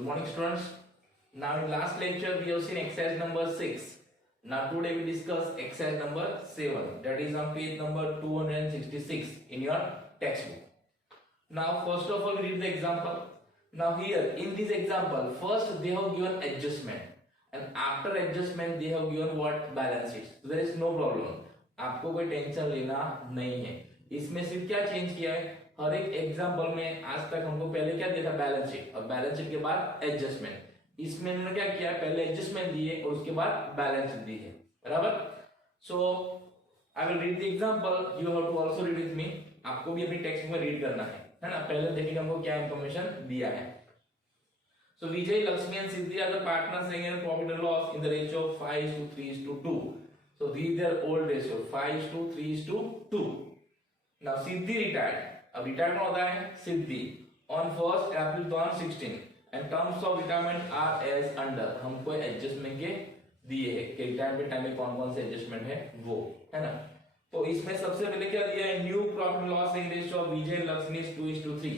Good morning, students. Now in last lecture we have seen exercise number 6. Now today we discuss exercise number 7. That is on page number 266 in your textbook. Now first of all we read the example. Now here in this example, first they have given adjustment and after adjustment they have given what? Balance sheet. So there is no problem. आपको कोई tension लेना नहीं है. इसमें सिर्फ क्या change किया है, हर एक एग्जाम्पल में आज तक हमको पहले क्या दिया था? बैलेंस शीट, और बैलेंस शीट के बाद एडजस्टमेंट. इसमें इन्होंने क्या किया, पहले एडजस्टमेंट दिए और उसके बाद बैलेंस शीट दी है. बराबर. So I will read the example, you have to also read with me. आपको भी अपनी टेक्स्ट बुक में रीड करना है ना. पहले देखिए हमको क्या इंफॉर्मेशन दिया है. So Vijay, Lakshmi and Siddhi are the partners in profit and loss in the ratio of 5:3:2. So these are old ratio 5:3:2. Now Siddhi retired. अब रिटायर्ड कौन होता है? Siddhi. On 1st April 2016 and terms of retirement are as under. हमको adjustment के दिए हैं कि retirement time में कौन कौन से एडजस्टमेंट है वो, है ना. तो इसमें सबसे पहले क्या दिया है? New profit loss ratio of Vijay Lakshmi 2:3.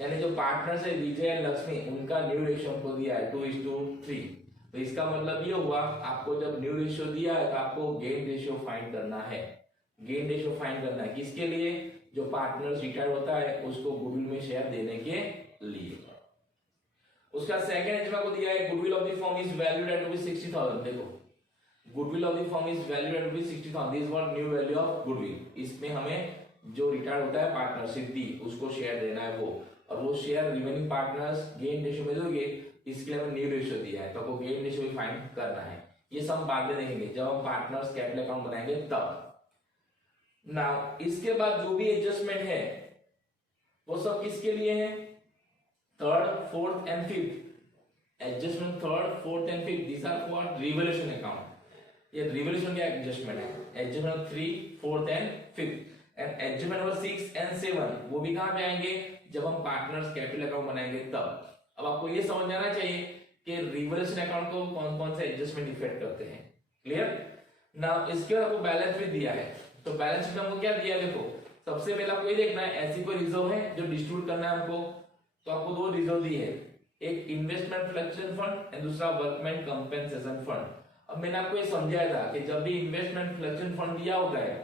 यानी जो पार्टनर्स है विजय एंड लक्ष्मी, उनका न्यू रेशियो हमको दिया है 2:3. तो इसका मतलब ये हुआ, आपको जब न्यू रेशियो दिया है तो आपको गेन रेशियो फाइंड करना है. गेन रेशियो फाइंड करना है किसके लिए? जो पार्टनर्स रिटायर होता है उसको गुडविल में शेयर देने के लिए. उसका सेकंड एजमा को दिया है goodwill of the firm is valued at ₹60,000. देखो, goodwill of the firm is valued at ₹60,000. This what new value of goodwill. इसमें हमें जो रिटायर होता है पार्टनर सिद्धि, उसको शेयर देना है वो, और वो share remaining partners gain ratio में दोगे. इसके लिए हमें न्यू रेशियो दिया है तो आपको गेन रेशियो भी फाइंड करना है. ये सब बाद में देखेंगे जब हम पार्टनर्स कैपिटल अकाउंट बनाएंगे तब. नाउ इसके बाद जो भी एडजस्टमेंट है वो सब किसके लिए है? Third, fourth and fifth. Adjustment third, fourth and fifth, this are for revolution account. ये रिवोल्यूशन का एडजस्टमेंट है. Adjustment 3, 4 and 5. And adjustment number 6 and 7 वो भी कहां पे आएंगे? जब हम पार्टनर्स कैपिटल अकाउंट बनाएंगे तब. अब आपको ये समझ आना चाहिए कि रिवोल्यूशन अकाउंट को कौन कौन से एडजस्टमेंट इफेक्ट करते हैं. क्लियर. नाउ इसके बाद आपको बैलेंस शीट दिया है. तो बैलेंस शीट में हमको क्या दिया है? देखो, सबसे पहले आपको ये देखना है ऐसी कोई रिजर्व है जो डिस्ट्रीब्यूट करना है हमको. तो आपको दो रिजर्व दी है, एक इन्वेस्टमेंट फ्लक्चुएशन फंड एंड दूसरा वर्कमैन कंपेंसेशन फंड. अब मैंने आपको ये समझाया था कि जब भी इन्वेस्टमेंट फ्लक्चुएशन फंड दिया होता है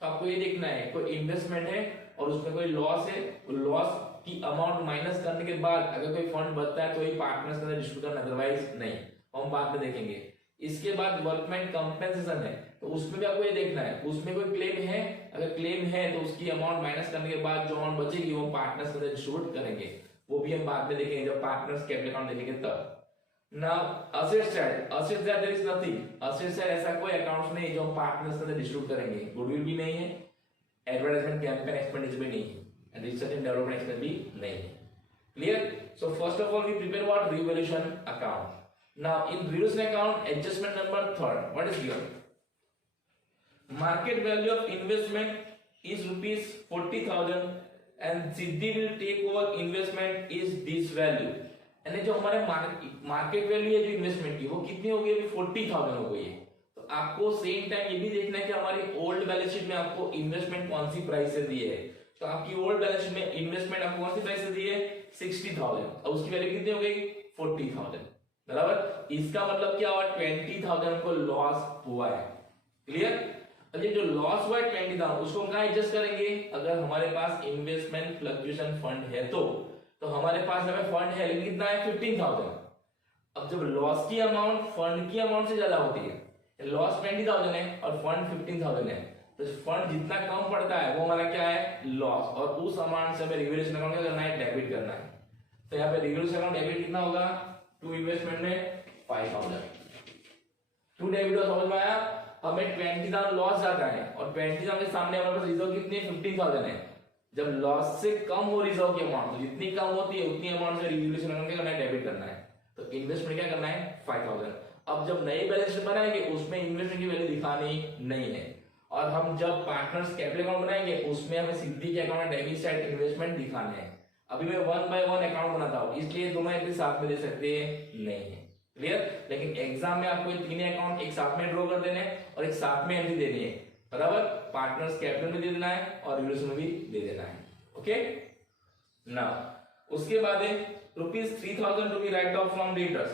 तो आपको ये देखना है कोई इन्वेस्टमेंट है और उसमें कोई लॉस है, लॉस की अमाउंट माइनस करने के बाद अगर कोई फंड बचता है तो ही पार्टनर्स के अंदर डिस्ट्रीब्यूट करना, अदरवाइज नहीं. हम बाद में देखेंगे. इसके बाद वर्कमैन कंपेंसेशन है, तो उसमें भी आपको ये देखना है उसमें कोई क्लेम है. अगर क्लेम है तो उसकी अमाउंट माइनस करने के बाद जो अमाउंट बचेगी वो पार्टनर्स के अंदर डिस्ट्रीब्यूट करेंगे. वो भी हम बाद में देखेंगे जब पार्टनर्स कैपिटल अकाउंट देखेंगे तब. Now asset side, asset side there is nothing. Asset side ऐसा कोई अकाउंट्स नहीं जो हम पार्टनर्स के अंदर डिस्ट्रीब्यूट करेंगे. गुडविल भी नहीं है, एडवर्टाइजमेंट कैंपेन एक्सपेंडिचर भी नहीं है, and research and development expense भी नहीं है. Clear. So first of all we prepare what? Revolution account. Now in revolution account, adjustment number 3rd, what is given? Market value of investment is ₹40,000 and Siddhi will take over investment is this value. यानी जो हमारे market value है जो investment की वो कितनी हो गई? 40,000 हो गई है. तो आपको सेम टाइम ये भी देखना है कि हमारी ओल्ड बैलेंस शीट में आपको इन्वेस्टमेंट कौन सी प्राइस से दी है. तो आपकी ओल्ड बैलेंस शीट में इन्वेस्टमेंट आपको कौन सी प्राइस से दी है? 60,000. और उसकी वैल्यू कितनी हो गई? 40,000. बराबर. इसका मतलब क्या हुआ? 20,000 को लॉस हुआ है. क्लियर. अभी जो लॉस हुआ है 20,000 उसको हम कहां एडजस्ट करेंगे? अगर हमारे पास इन्वेस्टमेंट फ्लक्चुएशन फंड है तो हमारे पास हमें फंड है लेकिन कितना है? 15,000. अब जब लॉस की अमाउंट फंड की अमाउंट से ज्यादा होती है, लॉस 20,000 है और फंड 15,000 है, तो फंड जितना कम पड़ता है वो हमारा क्या है? लॉस. और उस अमाउंट से हमें रिवोल्यूशन अकाउंट क्या करना है? डेबिट करना है. तो यहाँ पे रिवोल्यूशन अकाउंट डेबिट कितना होगा? टू इन्वेस्टमेंट में 5,000. टू डेबिट समझ में आया. हमें 20,000 लॉस जाता है और 20,000 के सामने हमारे पास रिजर्व कितनी है? 15,000 है. जब लॉस से कम हो रिजर्व की अमाउंट, तो जितनी कम होती है उतनी अमाउंट से रिवोल्यूशन अकाउंट क्या करना है? डेबिट करना है. तो इन्वेस्टमेंट क्या करना है? 5,000. अब जब नई बैलेंस शीट बनाएंगे उसमें इन्वेस्टमेंट की वैल्यू दिखानी नहीं है, और हम जब पार्टनर्स कैपिटल अकाउंट बनाएंगे उसमें हमें सिद्धि के अकाउंट में डेबिट साइड इन्वेस्टमेंट दिखाने हैं. अभी मैं 1 बाय 1 अकाउंट बनाता हूं इसलिए दोनों एक साथ में दे सकते नहीं है. क्लियर. लेकिन एग्जाम में आपको तीनों अकाउंट एक साथ में ड्रॉ कर देने हैं और एक साथ में एंट्री देनी है. बराबर. पार्टनर्स कैपिटल में दे देना है और रिवोल्यूशन में भी दे देना है. ओके. नाउ उसके बाद ₹3000 to be write off from debtors.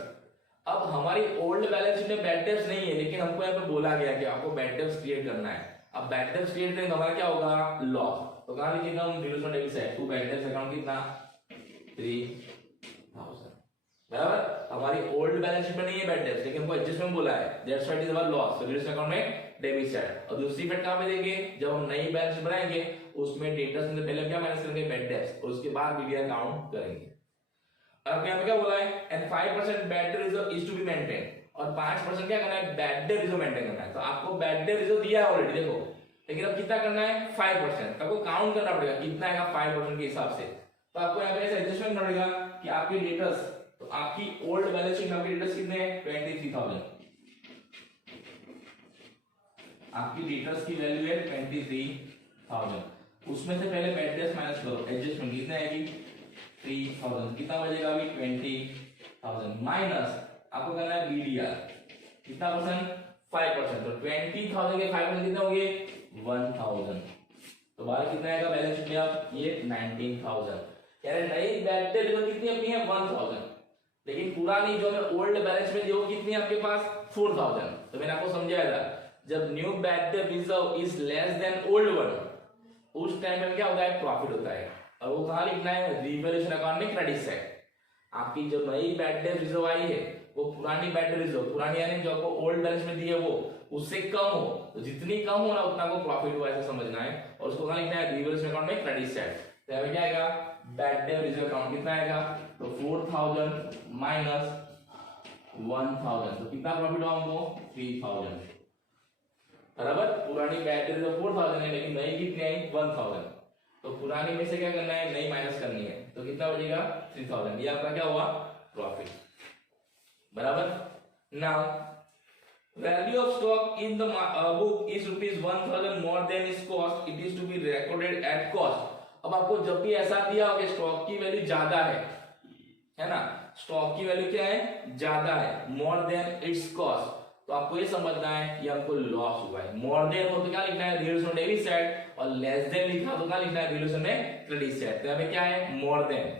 अब हमारी ओल्ड बैलेंस शीट में बैड डेब्ट्स नहीं है, लेकिन हमको यहाँ पे बोला गया कि आपको बैड डेब्ट्स क्रिएट करना है। अब बैड डेब्ट्स क्रिएट करेंगे तो हमारा क्या होगा, लॉस। तो कहां लिखेगा हम, reduce debit side to bad debts account कितना 3000, बराबर। हमारी ओल्ड बैलेंस शीट में नहीं है बैड डेब्ट्स, लेकिन हमको एडजस्टमेंट बोला है, that's why it is our loss. तो रिड्यूस अकाउंट में डेबिट साइड। और दूसरी इफेक्ट कहां पे देंगे, जब हम नई बैलेंस शीट बनाएंगे उसमें डेटर्स में पहले क्या माइनस करेंगे, बैड डेब्ट्स, और उसके बाद बीडीआर काउंट करेंगे। अब यहाँ पे क्या बोला है, and 5% bad debt reserve is to be maintain, और 5% क्या करना है, बैड डेट रिजर्व मेंटेन करना है। तो आपको बैड डेट रिजर्व दिया है ऑलरेडी, देखो, लेकिन अब कितना करना है, 5%। आपको काउंट करना पड़ेगा कितना आएगा 5% के हिसाब से। तो आपको यहाँ पे ऐसा एडजस्टमेंट करना पड़ेगा कि आपके डेटर्स, तो आपकी ओल्ड बैलेंस शीट में आपके डेटर्स कितने हैं, 23,000। आपकी डेटर्स की वैल्यू है 23,000, उसमें से पहले बैड डेट्स माइनस करो, एडजस्टमेंट कितने आएगी 3,000, कितना बचेगा अभी 20,000, माइनस आपको करना है बीडीआर, कितना परसेंट, 5%। तो 20,000 के 5% कितने होंगे, 1,000। तो बाहर कितना आएगा बैलेंस शीट में, आप ये 19,000, यानी नई बैड डेट जो कितनी अपनी है 1,000, लेकिन पुरानी जो है ओल्ड बैलेंस में जो कितनी है आपके पास 4,000। तो मैंने आपको समझाया था, जब new bad debt reserve is less than old one, उस टाइम में क्या होता है, प्रॉफिट होता है। और वो कहां लिखना है, रिवैल्यूएशन अकाउंट में क्रेडिट साइड। आपकी जो नई बैड डेट रिजर्व आई है वो पुरानी बैड डेट रिजर्व, पुरानी यानी जो आपको ओल्ड बैलेंस में दी है वो उससे कम हो, तो जितनी कम हो ना उतना को प्रॉफिट हुआ, ऐसा समझना है। और उसको कहां लिखना है, रिवैल्यूएशन अकाउंट में क्रेडिट साइड। तो यहाँ पे क्या आएगा, बैड डेट रिजर्व अकाउंट कितना आएगा, तो 4,000 माइनस 1,000, तो कितना प्रॉफिट हुआ हमको 3,000, बराबर। पुरानी बैड डेट रिजर्व 4,000 है, लेकिन नई कितनी आई 1,000। तो पुरानी में से क्या करना है, नई माइनस करनी है, तो कितना बचेगा 3,000। ये आपका क्या हुआ, प्रॉफिट, बराबर। Now value of stock in the book is ₹1,000 more than its cost, it is to be recorded at cost. अब आपको जब भी ऐसा दिया हो कि स्टॉक की वैल्यू ज्यादा है ना, स्टॉक की वैल्यू क्या है, ज्यादा है, मोर देन इट्स कॉस्ट, तो आपको ये समझना है ये हमको लॉस हुआ है। मोर देन हो तो क्या लिखना है, रिवैल्यूएशन में डेबिट साइड, और लेस देन लिखा तो क्या लिखना है, रिवैल्यूएशन में क्रेडिट साइड। तो यहाँ पे क्या है, मोर देन,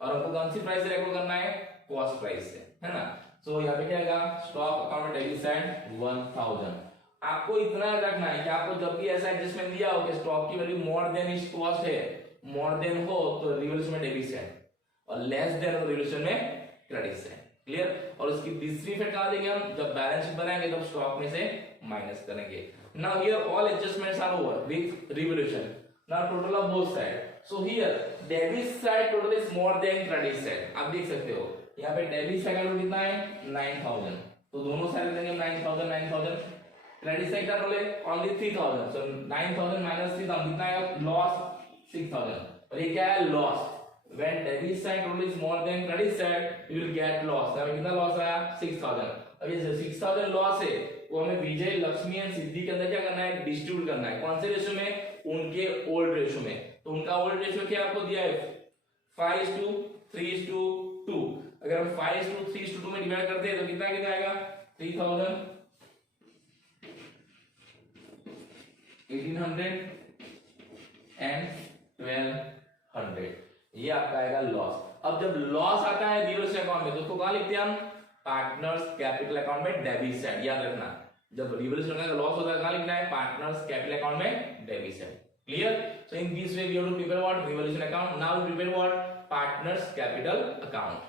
और हमको कौन सी प्राइस से रिकॉर्ड करना है, कॉस्ट प्राइस से, है ना। तो यहाँ पे क्या आएगा, स्टॉक अकाउंट में डेबिट साइड 1,000। आपको इतना याद रखना है कि आपको जब भी ऐसा एडजस्टमेंट दिया हो कि स्टॉक की वैल्यू मोर देन इट्स कॉस्ट है, मोर देन हो तो रिवैल्यूएशन में डेबिट साइड, और लेस देन हो रिवैल्यूएशन में क्रेडिट साइड, क्लियर। और उसकी तीसरी इफेक्ट कहां देंगे हम, जब बैलेंस शीट बनाएंगे तब स्टॉक में से माइनस करेंगे। Now here all adjustments are over with revaluation. Now total of both side, so here debit side total is more than credit side. आप देख सकते हो यहाँ पे डेबिट साइड का कितना है 9,000, तो दोनों साइड देंगे 9,000। क्रेडिट साइड का टोटल ओनली 3,000, सो 9,000 माइनस 3,000 कितना आएगा, लॉस 6,000। और ये क्या है, loss. When debit side total is more than credit side, you will get loss. तो कितना लॉस आया 6,000। अब ये 6,000 लॉस है वो हमें विजय, लक्ष्मी एंड सिद्धि के अंदर क्या करना है, डिस्ट्रीब्यूट करना है। कौन से रेशो में, उनके ओल्ड रेशो में। तो उनका ओल्ड रेशो क्या आपको दिया है 5:3:2। अगर हम 5:3:2 में डिवाइड करते हैं तो कितना कितना आएगा 3,000, 1,800 एंड 1,200, ये आपका आएगा लॉस। अब जब लॉस आता है रिवैल्यूएशन अकाउंट में तो उसको कहां लिखते हैं हम, पार्टनर्स कैपिटल अकाउंट में डेबिट साइड। याद रखना, जब रिवैल्यूएशन अकाउंट का लॉस होता है कहां लिखना है, पार्टनर्स कैपिटल अकाउंट में debit side, clear. So in this way we have to prepare what, revaluation account. Now we prepare what, partners capital account.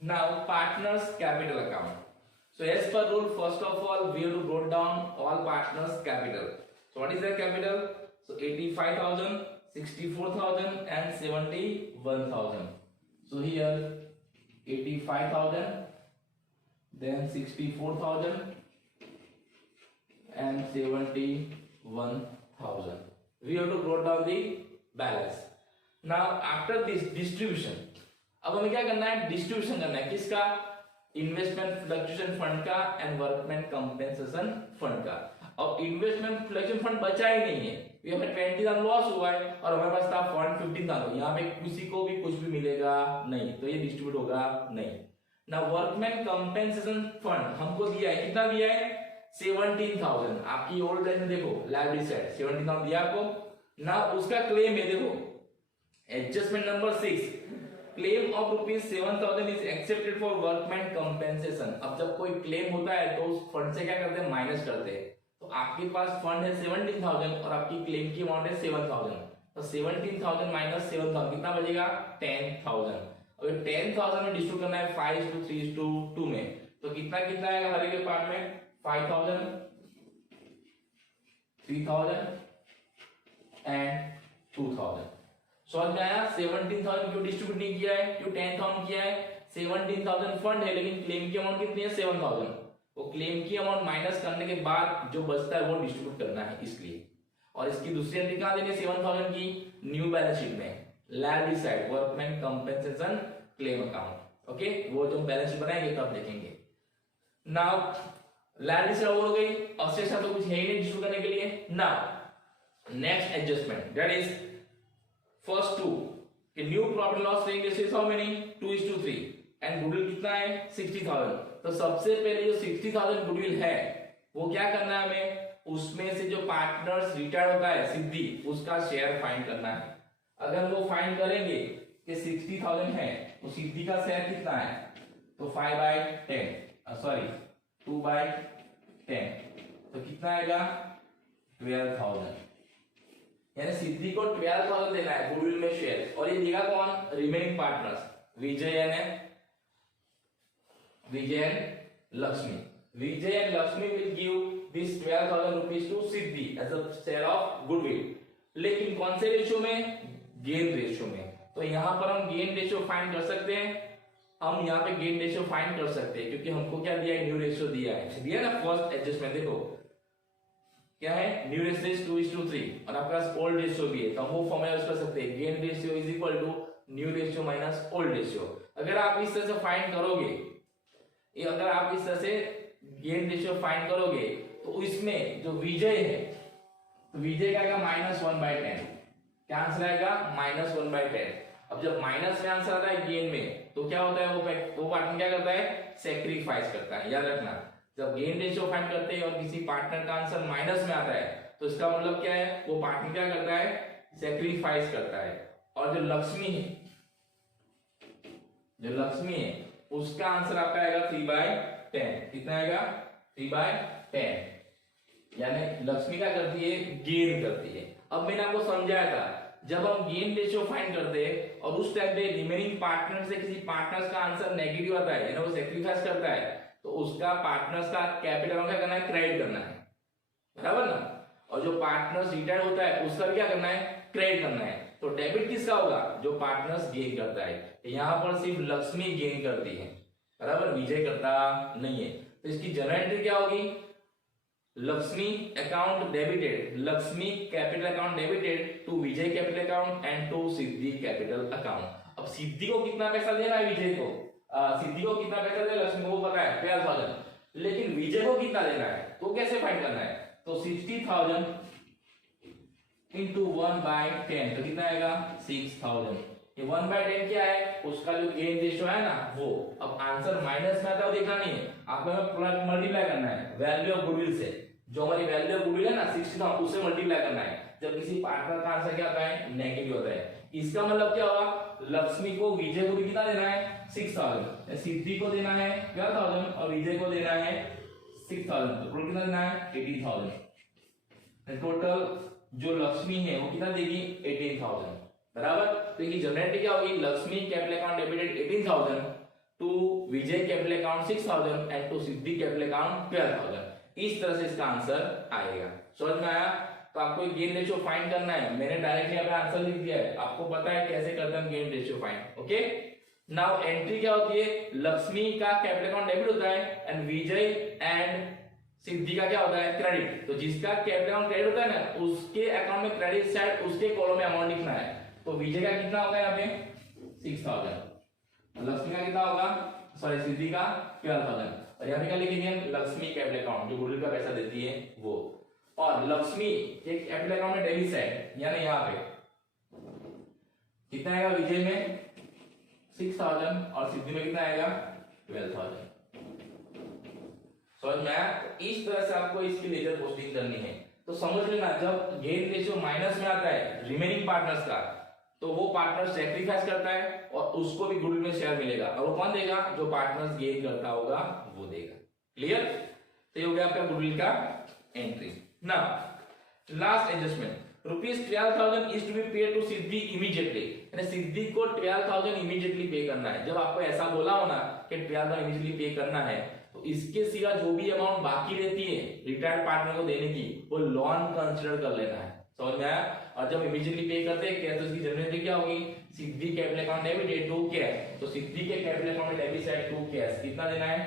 Now partners capital account. So as per rule, first of all we have to note down all partners capital. So what is their capital? So 85,000, 64,000 and 71,000. So here 85,000, then 64,000 and 71,000. We have to note down the balance. Now after this distribution, अब हमें क्या करना है, distribution करना है, किसका, investment fluctuation fund का and workman compensation fund का। अब इन्वेस्टमेंट फ्लक्चुएशन फंड बचा ही नहीं है, ये हमें 20,000 लॉस हुआ है और हमारे पास था फंड 15,000। यहाँ पे किसी को भी कुछ भी मिलेगा नहीं, तो ये डिस्ट्रीब्यूट होगा नहीं। ना वर्कमैन कंपेंसेशन फंड हमको दिया है, कितना दिया है 17,000। आपकी ओल्ड लाइन में देखो लाइबिलिटी साइड 17,000 दिया आपको ना। उसका क्लेम है देखो adjustment number 6, claim of ₹7,000 is accepted for workman compensation. अब जब कोई क्लेम होता है तो उस फंड से क्या करते हैं माइनस करते हैं। तो आपके पास फंड है 17,000 और आपकी क्लेम की अमाउंट है 7,000, तो 17,000 माइनस 7,000 कितना बचेगा 10,000। अगर 10,000 में डिस्ट्रीब्यूट करना है 5:3:2 में, तो कितना कितना आएगा हर एक पार्ट में 5,000, 3,000 एंड 2,000। समझ में आया? 17,000 क्यों डिस्ट्रीब्यूट नहीं किया है, क्यों 10,000 किया है? 17,000 फंड है लेकिन क्लेम की अमाउंट कितनी है 7,000। वो क्लेम की अमाउंट माइनस करने के बाद जो बचता है वो डिस्ट्रीब्यूट करना है इसलिए। और इसकी दूसरी एंट्री कहां देनी है 7,000 की न्यू बैलेंस शीट में liability side workman compensation claim account. Okay, वो जो बैलेंस शीट बनाएंगे तब देखेंगे। नाउ लायबिलिटी साइड हो गई, अवशेष तो कुछ है ही नहीं डिस्ट्रीब्यूट करने के लिए। Now next adjustment that is first to कि new profit loss ratio is how many 2:3 and goodwill कितना है 60,000। तो सबसे पहले जो 60,000 गुडविल है वो क्या करना है हमें, उसमें से जो पार्टनर्स रिटायर्ड होता है सिद्धि उसका शेयर फाइंड करना है। अगर वो फाइंड करेंगे कि 60,000 है तो सिद्धि का शेयर कितना है, तो 5/10 सॉरी 2/10 तो कितना आएगा 12,000। यानी सिद्धि को 12,000 देना है गुडविल में शेयर। और ये देगा कौन, remaining partners Vijay and Lakshmi. Vijay and Lakshmi will give this 12,000 rupees to Siddhi as a share of goodwill. लेकिन कौन से रेशियो में, गेन रेशियो में। तो यहां पर हम गेन रेशियो फाइंड कर सकते हैं, हम यहाँ पे गेन रेशियो फाइंड कर सकते हैं क्योंकि हमको क्या दिया है न्यू रेशियो दिया ना फर्स्ट एडजस्टमेंट। देखो क्या है न्यू रेशियो इज 2:3 और आपके पास ओल्ड रेशियो भी है, तो हम वो फॉर्मूला यूज कर सकते हैं gain ratio is equal to new ratio minus old ratio. अगर आप इस तरह से फाइंड करोगे, अगर आप इस तरह से गेन रेशियो फाइंड करोगे तो इसमें जो विजय है तो विजय का आएगा -1/10। क्या आंसर आएगा -1/10। अब जब माइनस में आंसर आता है गेन में तो क्या होता है वो पार्टनर क्या करता है सेक्रीफाइस करता है। याद रखना जब गेन रेशियो फाइंड करते हैं और किसी पार्टनर का आंसर माइनस में आता है तो इसका मतलब क्या है वो पार्टनर क्या करता है सेक्रीफाइस करता है। और जो लक्ष्मी है उसका आंसर आपका आएगा 3/10। कितना आएगा 3/10। यानी लक्ष्मी क्या करती है गेन करती है। अब मैंने आपको समझाया था जब हम गेन रेशियो फाइंड करते हैं और उस टाइम पे रिमेनिंग पार्टनर से किसी पार्टनर्स का आंसर नेगेटिव आता है यानी वो सेक्रीफाइस करता है तो उसका पार्टनर्स का कैपिटल क्या करना है क्रेडिट करना है, बराबर ना। और जो पार्टनर्स रिटायर्ड होता है उसका क्या करना है क्रेडिट करना है। तो डेबिट किसका होगा जो पार्टनर्स गेन करता है। यहां पर सिर्फ लक्ष्मी गेन करती है, बराबर, विजय करता नहीं है। तो इसकी जनरल एंट्री क्या होगी Lakshmi account debited, Lakshmi capital account debited to Vijay capital account and to Siddhi capital account. अब सिद्धि को कितना पैसा देना है विजय को, सिद्धि को कितना पैसा देना लक्ष्मी को पता है 12,000, लेकिन विजय को कितना देना है तो कैसे फाइंड करना है। तो 60,000 इंटू 1/10 तो कितना आएगा 6,000। ये 1/10 क्या है उसका जो गेन रेशियो है ना वो। अब आंसर माइनस में आता है देखना नहीं है, आपको मल्टीप्लाई करना है वैल्यू ऑफ गुडविल से। जो हमारी वैल्यू ऑफ गुडविल है ना 60,000 उससे मल्टीप्लाई करना है। जब किसी पार्टनर का आंसर क्या आता है नेगेटिव होता है। इसका मतलब क्या होगा लक्ष्मी को विजय को भी कितना देना है 6,000, सिद्धि को देना है 12,000 और विजय को देना है 6,000। तो टोटल कितना देना है 18,000। टोटल जो लक्ष्मी है वो कितना देगी 18,000, बराबर। तो ये जनरेट क्या होगी Lakshmi capital account debited 18,000 to Vijay capital account 6,000 and to Siddhi capital account 12,000। इस तरह से इसका आंसर आएगा। समझ में आया। तो आपको गेन रेशियो फाइंड करना है, मैंने डायरेक्टली यहाँ पे आंसर लिख दिया है, आपको पता है कैसे करते हैं gain ratio find. Okay, now entry क्या होती है लक्ष्मी का कैपिटल अकाउंट डेबिट होता है एंड विजय एंड सिद्धि का क्या होता है क्रेडिट। तो जिसका कैपिटल अकाउंट क्रेडिट होता है ना उसके अकाउंट में क्रेडिट साइड उसके कॉलम में अमाउंट लिखना है। तो विजय का कितना होगा यहाँ पे 6,000, लक्ष्मी का कितना होगा सॉरी सिद्धि का 12,000 और यहाँ पे क्या लिखेंगे लक्ष्मी कैपिटल अकाउंट जो गुडविल का पैसा देती है वो। और लक्ष्मी एक कैपिटल अकाउंट में डेबिट साइड यानी यहाँ पे कितना आएगा विजय में 6,000 और सिद्धि में कितना आएगा 12,000। समझ में आया? तो इस तरह से आपको इसकी लेजर पोस्टिंग करनी है। तो समझ लेना, जब गेन रेशियो माइनस में आता है रिमेनिंग पार्टनर्स का, तो वो पार्टनर सेक्रीफाइस करता है और उसको भी गुडविल में शेयर मिलेगा, और वो कौन देगा? जो पार्टनर्स गेन करता होगा वो देगा। क्लियर? तो ये हो गया आपका गुडविल का एंट्री। Now last adjustment, ₹12,000 is to be paid to Siddhi immediately, यानी सिद्धि को 12,000 इमीडिएटली पे करना है। जब आपको ऐसा बोला हो ना कि 12,000 इमीडिएटली पे करना है, तो इसके सिवा जो भी अमाउंट बाकी रहती है रिटायर्ड पार्टनर को देने की, वो लोन कंसीडर कर लेना है। समझ में आया? और जब इमीडिएटली पे करते हैं कैश, तो उसकी जनरल क्या होगी? Siddhi capital account debit to cash, तो सिद्धि के कैपिटल अकाउंट में डेबिट साइड टू कैश, कितना देना है?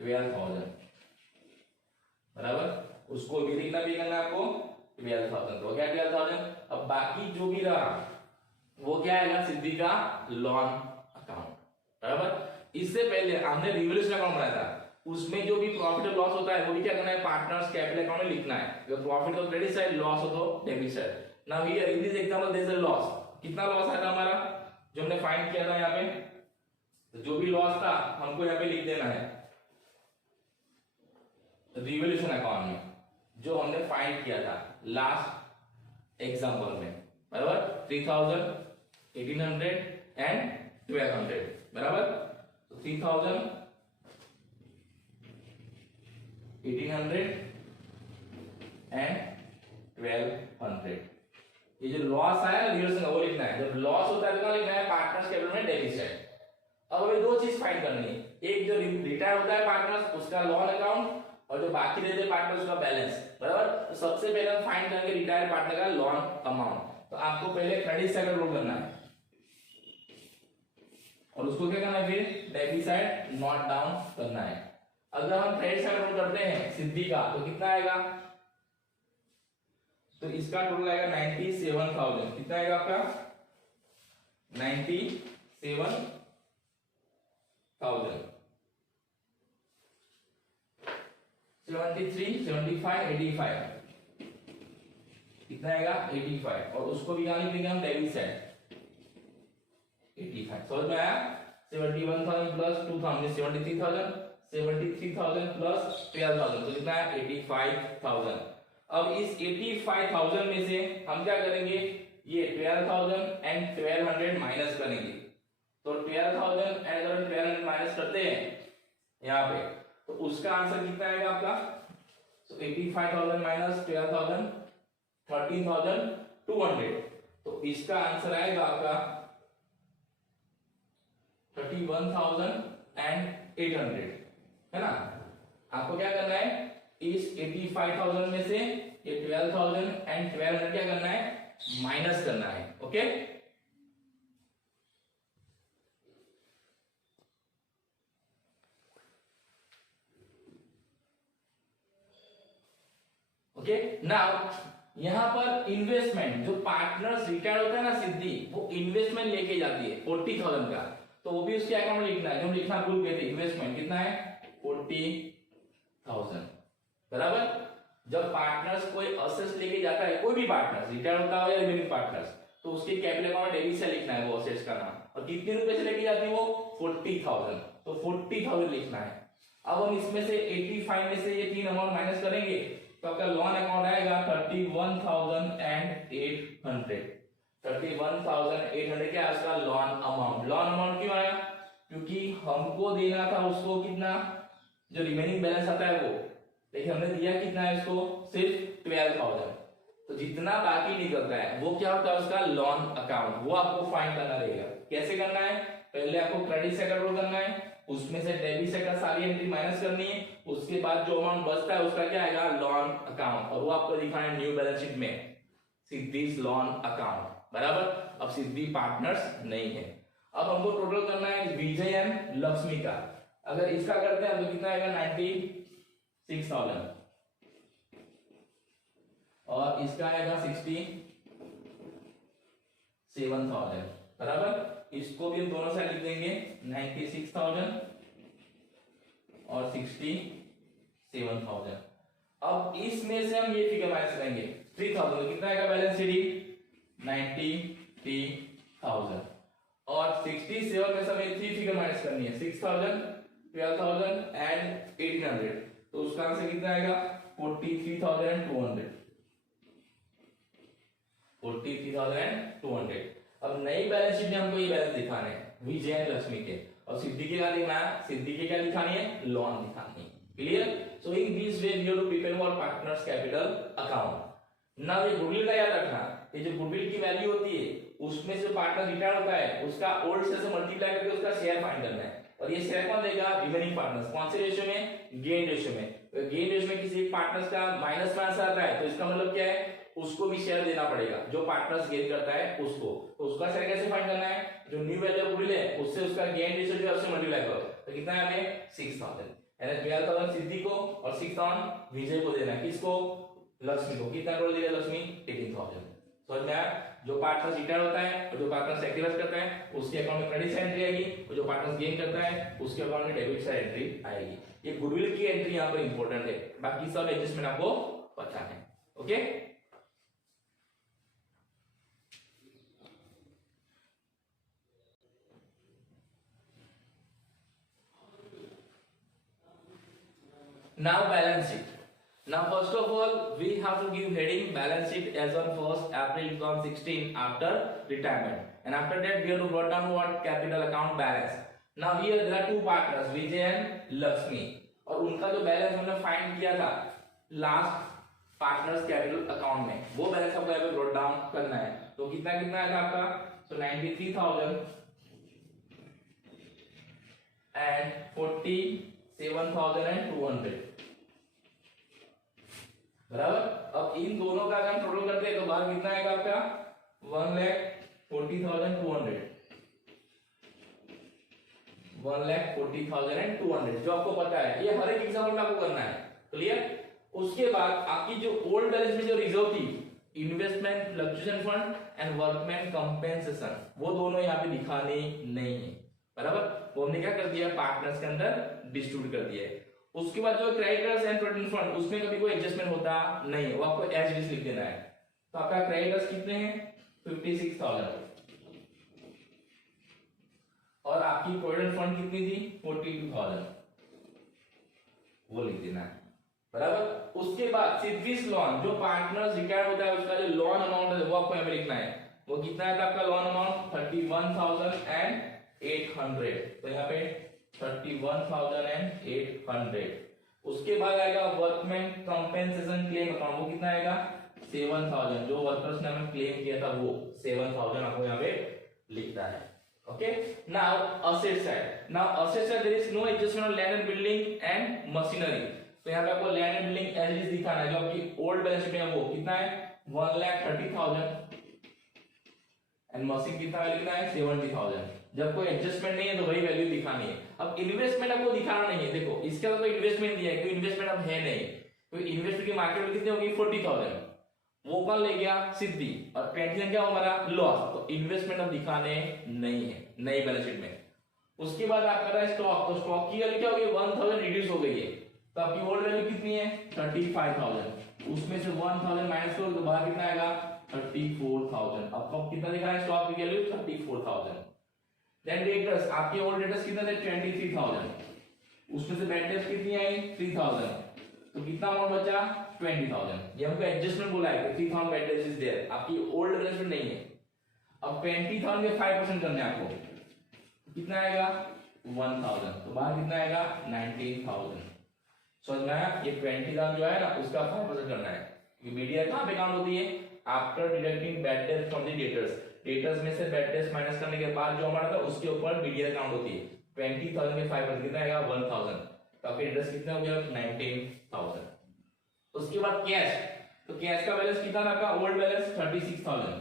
12,000। बराबर, उसको भी लिखना भी करना है आपको 12,000, तो हो गया 12,000। अब बाकी जो भी रहा वो क्या आएगा? सिद्धि का लोन अकाउंट। बराबर, इससे पहले हमने रिवोल्यूशन अकाउंट बनाया था, उसमें जो भी प्रॉफिट और लॉस होता है वो भी क्या करना है? पार्टनर्स कैपिटल अकाउंट में लिखना है। अगर प्रॉफिट हो क्रेडिट साइड, लॉस हो तो debit side. Now here in this example there is a loss. कितना लॉस आया था हमारा जो हमने फाइंड किया था यहाँ पे? तो जो भी लॉस था हमको यहाँ पे लिख देना है रिवोल्यूशन अकाउंट में, जो हमने फाइंड किया था लास्ट एग्जांपल में। बराबर, 3,000, 1,800 एंड 1,200। बराबर, 3,000, 1,800 एंड 1,200। ये जो लॉस आया रिवोल्यूशन वो लिखना है। जब लॉस होता है तो लिखना है पार्टनर्स कैपिटल में डेबिट साइड। अब हमें दो चीज फाइंड करनी है, एक जो रिटायर होता है पार्टनर्स उसका लोन अकाउंट, और जो बाकी रहते पार्टनर्स का बैलेंस। बराबर, तो सबसे पहले हम फाइंड करेंगे रिटायर पार्टनर का लोन अमाउंट। तो आपको पहले क्रेडिट साइड रोल करना है और उसको क्या करना है? फिर डेबिट साइड नोट डाउन करना है। अगर हम क्रेडिट साइड रोल करते हैं सिद्धि का, तो कितना आएगा? तो इसका टोटल आएगा 97,000। कितना आएगा आपका? 97,000। 73, 75, 85, कितना आएगा? 85, और उसको भी कहां लिखेंगे हम? Debit side 85। समझ में आया? 71,000 प्लस 2,000 73,000, 73,000 प्लस 12,000, तो कितना है? 85,000। अब इस 85,000 में से हम क्या करेंगे? ये 12,000 एंड 1,200 माइनस करेंगे। तो 12,000 एंड 1,200 माइनस करते हैं यहाँ पे, तो उसका आंसर कितना आएगा आपका? तो 85,000 माइनस 12,000, 13,200। तो इसका आंसर आएगा आपका 31,800, है ना? आपको क्या करना है? इस 85,000 में से ये 12,000 एंड 1,200 क्या करना है? माइनस करना है। Okay, okay. नाउ यहां पर इन्वेस्टमेंट, जो पार्टनर्स रिटायर होता है ना सिद्धि, वो इन्वेस्टमेंट लेके जाती है 40,000 का, तो वो भी उसके अकाउंट में लिखना है। जो लिखना भूल गए थे, इन्वेस्टमेंट कितना है? 40,000। बराबर, जब पार्टनर्स कोई असेट्स लेके जाता है, कोई भी पार्टनर्स रिटायर होता है या रिमेनिंग पार्टनर्स, तो उसके कैपिटल अकाउंट डेबिट से लिखना है वो असेट्स का नाम, और कितने रुपए से लेके जाती है वो? 40,000, तो 40,000 लिखना है। अब हम इसमें से 85 में से ये तीन अमाउंट माइनस करेंगे, तो आपका लोन अकाउंट आएगा 31,800। 31,800 क्या है उसका लोन अमाउंट? लोन अमाउंट क्यों आया? क्योंकि हमको देना था उसको कितना, जो रिमेनिंग बैलेंस आता है वो, देखिए हमने दिया कितना है उसको? सिर्फ 12,000। तो जितना बाकी निकलता है वो क्या होता है? उसका लोन अकाउंट। वो आपको फाइंड करना रहेगा। कैसे करना है? पहले आपको क्रेडिट साइड रोल करना है, उसमें से डेबिट साइड का सारी एंट्री माइनस करनी है, उसके बाद जो अमाउंट बचता है उसका क्या आएगा? लोन अकाउंट, और वो आपको दिखाना है न्यू बैलेंस शीट में सिद्धि लोन अकाउंट। बराबर, अब सिद्धि पार्टनर्स नहीं है। अब हमको टोटल करना है विजय एंड लक्ष्मी का। अगर इसका करते हैं तो कितना आएगा? 96,000, और इसका आएगा 67,000। बराबर, इसको भी हम दोनों साइड लिख देंगे 96,000 और 67,000। अब इसमें से हम ये फिगर माइनस करेंगे 3,000, कितना आएगा बैलेंस शीट? 93,000। और 67 में से हमें 3 फिगर माइनस करनी है, 6000, 12000 एंड 1800, तो उसका आंसर कितना आएगा 43,200, 43,200। अब नई बैलेंस शीट में हमको ये बैलेंस दिखाने हैं विजय एंड लक्ष्मी के, और सिद्धि के क्या दिखाना है, सिद्धि के क्या दिखानी है, लॉन दिखानी है। Clear? So in this way we have to prepare for partners capital account. Now ये गुडविल का याद रखना, ये जो गुडविल की वैल्यू होती है उसमें से पार्टनर रिटायर होता है उसका ओल्ड शेयर से मल्टीप्लाई करके उसका शेयर फाइंड करना है, और ये शेयर कौन देगा, रिमेनिंग पार्टनर्स। कौन से रेशियो में, गेन रेशियो में। तो गेन रेशियो में किसी एक पार्टनर्स का माइनस में आंसर आता है तो इसका मतलब क्या है, उसको भी शेयर देना पड़ेगा, जो पार्टनर्स गेन करता है उसको। तो उसका शेयर कैसे फाइंड करना है, जो न्यू वैल्यू गुडविल है उससे उसका गेन रेशियो जो है उससे मल्टीप्लाई करो, तो कितना है हमें 6000, यानी 12000 सिद्धि को और 6000 विजय को देना है, किसको, लक्ष्मी को। कितना करोड़ दिया लक्ष्मी, 18,000। समझ में आया? जो पार्टनर रिटायर होता है और जो पार्टनर सैक्रिफाइस करता है उसके अकाउंट में क्रेडिट साइड एंट्री आएगी, और जो पार्टनर गेन करता है उसके अकाउंट में डेबिट साइड एंट्री आएगी। ये गुडविल की एंट्री यहाँ पर इंपॉर्टेंट है, बाकी सब एडजस्टमेंट आपको पता है। Okay, now balance sheet. Now first of all we have to give heading balance sheet as on 1st April 2016 after retirement, and after that we have to write down what capital account balance. Now here there are two partners Vijay and Lakshmi, और उनका जो balance हमने find किया था last partners capital account में, वो balance आपको यहाँ पे नोट डाउन करना है। तो कितना कितना आएगा आपका, so 93,000 and 47,200, बराबर। अब इन दोनों का अगर हम टोटल करते हैं तो बाहर कितना आएगा आपका 1,40,200, 1,40,200 जो आपको पता है, ये हर एक एग्जाम्पल में आपको करना है। क्लियर? उसके बाद आपकी जो ओल्ड बैलेंस में जो रिजर्व थी, investment fluctuation fund and workman compensation, वो दोनों यहाँ पे दिखाने नहीं है, बराबर। वो हमने क्या कर दिया, पार्टनर्स के अंदर डिस्ट्रीब्यूट कर दिया है। उसके बाद जो क्रेडिटर्स एंड प्रोविडेंट फंड, उसमें कभी कोई एडजस्टमेंट होता नहीं है, वो आपको एज इट इज लिख देना है। तो आपका क्रेडिटर्स कितने हैं 56,000, और आपकी प्रोविडेंट फंड कितनी थी 42,000, वो लिख देना है, बराबर। उसके बाद सिर्विस लॉन, जो पार्टनर्स रिटायर होता है उसका जो लॉन अमाउंट है वो आपको यहाँ पे लिखना है। वो कितना है आपका लॉन अमाउंट 31,800, तो यहाँ पे 31,800। उसके बाद आएगा वर्कमैन कंपेंसेशन क्लेम अकाउंट, वो कितना आएगा 7,000, जो वर्कर्स ने हमें क्लेम किया था वो 7,000 आपको यहाँ पे लिखना है। Okay, now asset side. Now asset side there is no adjustment on land and building and machinery, तो यहाँ पे आपको land and building as it is दिखाना है, जो आपकी ओल्ड बैलेंस शीट में वो कितना है 1,30,000, एंड मशीन कितना लिखना है 70,000। जब कोई एडजस्टमेंट नहीं है तो वही वैल्यू दिखानी है। अब इन्वेस्टमेंट आपको दिखाना नहीं है, देखो इसके अंदर कोई इन्वेस्टमेंट दिया है, कोई इन्वेस्टमेंट अब है नहीं, क्योंकि इन्वेस्टमेंट की मार्केट में कितनी होगी 40,000, वो कौन ले गया सिद्धि, और 20 क्या हमारा लॉस, तो इन्वेस्टमेंट अब दिखाने नहीं है नई बैलेंस शीट में। उसके बाद आपका रहा स्टॉक, तो स्टॉक की वैल्यू क्या होगी 1000 रिड्यूस हो गई है, तो आपकी ओल्ड वैल्यू कितनी है 35,000, उसमें से 1000 माइनस करो तो बाहर कितना आएगा 34,000। आपको कितना दिखा है स्टॉक की वैल्यू 34,000। देन डेटर्स, आपके ओल्ड डेटर्स कितना थे 23,000, उसमें से बैड डेट्स कितनी आई 3,000, तो कितना अमाउंट बचा 20,000। ये हमको एडजस्टमेंट बोला है 3,000 बैड डेट्स इज देयर, आपकी ओल्ड बैलेंस में नहीं है। अब 20,000 के 5% करने आपको कितना आएगा 1,000, तो बाहर कितना आएगा 19,000। समझ में आया? ये 20,000 जो है ना उसका 5% करना है। ये बीडीआर कहां पे काउंट होती है, after deducting bad debts from the debtors, debtors में से बैड डेट्स माइनस करने के बाद जो हमारा था उसके ऊपर बीडीआर काउंट होती है। 20,000 के 5% कितना आएगा 1,000, तो आपके डेटर्स कितना हो गया 19,000। उसके बाद कैश, तो कैश का बैलेंस कितना था आपका ओल्ड बैलेंस 36,000।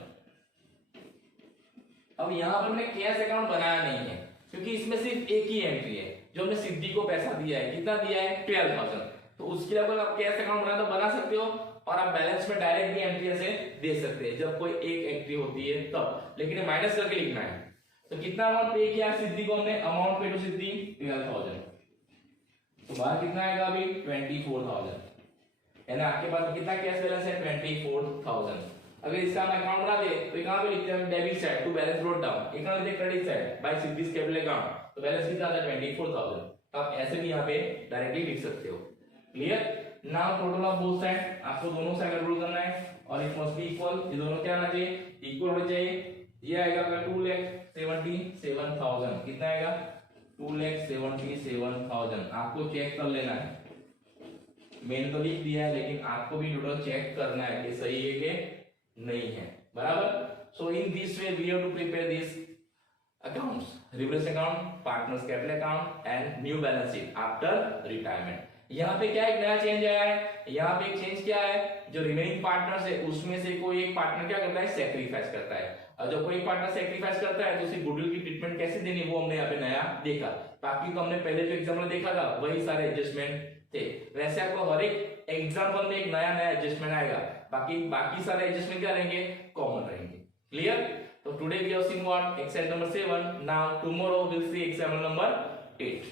अब यहां पर हमने कैश अकाउंट बनाया नहीं है क्योंकि इसमें सिर्फ एक ही एंट्री है, जो हमने सिद्धि को पैसा दिया है, कितना दिया है 12,000, तो उसके लिए अगर आप कैश अकाउंट बनाना तो बना सकते हो, और आप बैलेंस में डायरेक्ट भी एंट्री ऐसे दे सकते हैं जब कोई एक एंट्री होती है तब, लेकिन माइनस करके लिखना है। तो कितना अमाउंट पे किया सिद्धि को हमने, अमाउंट पे टू सिद्धि 12,000, तो बाहर कितना आएगा अभी 24,000, यानी आपके पास कितना कैश बैलेंस है 24,000। अगर इसका हम अकाउंट बना दे तो ये कहां पे लिखते हैं debit side to balance brought down, ये कहां लिखते हैं credit side by this capital account, तो बैलेंस कितना आता है 24000, तो आप ऐसे भी यहां पे डायरेक्टली लिख सकते हो। Clear? Now total of both side, आपको दोनों साइड कैलकुलेट करना है और इट मस्ट बी इक्वल, ये दोनों क्या आना चाहिए, इक्वल होना चाहिए। ये आएगा आपका 2,77,000, कितना आएगा 2,77,000। आपको चेक कर लेना है, मैंने तो लिख दिया है लेकिन आपको भी टोटल चेक करना है कि सही है कि नहीं है, बराबर। So in this way we have to prepare this accounts, reverse account, partners capital account and new balance sheet after retirement। यहाँ पे क्या एक नया चेंज आया है, यहाँ पे एक चेंज क्या है, जो रिमेनिंग पार्टनर्स है उसमें से कोई एक पार्टनर क्या करता है, सेक्रीफाइस करता है, और जब कोई पार्टनर सेक्रीफाइस करता है तो उसे गुडविल की ट्रीटमेंट कैसे देनी वो हमने यहाँ पे नया देखा। बाकी तो हमने पहले जो एग्जाम्पल देखा था वही सारे एडजस्टमेंट थे, वैसे आपको हर एक एग्जाम्पल में एक नया नया एडजस्टमेंट आएगा, बाकी सारे एडजस्टमेंट क्या रहेंगे, कॉमन रहेंगे। Clear? So today we have seen what exercise number 7. Now tomorrow we'll see example number 8.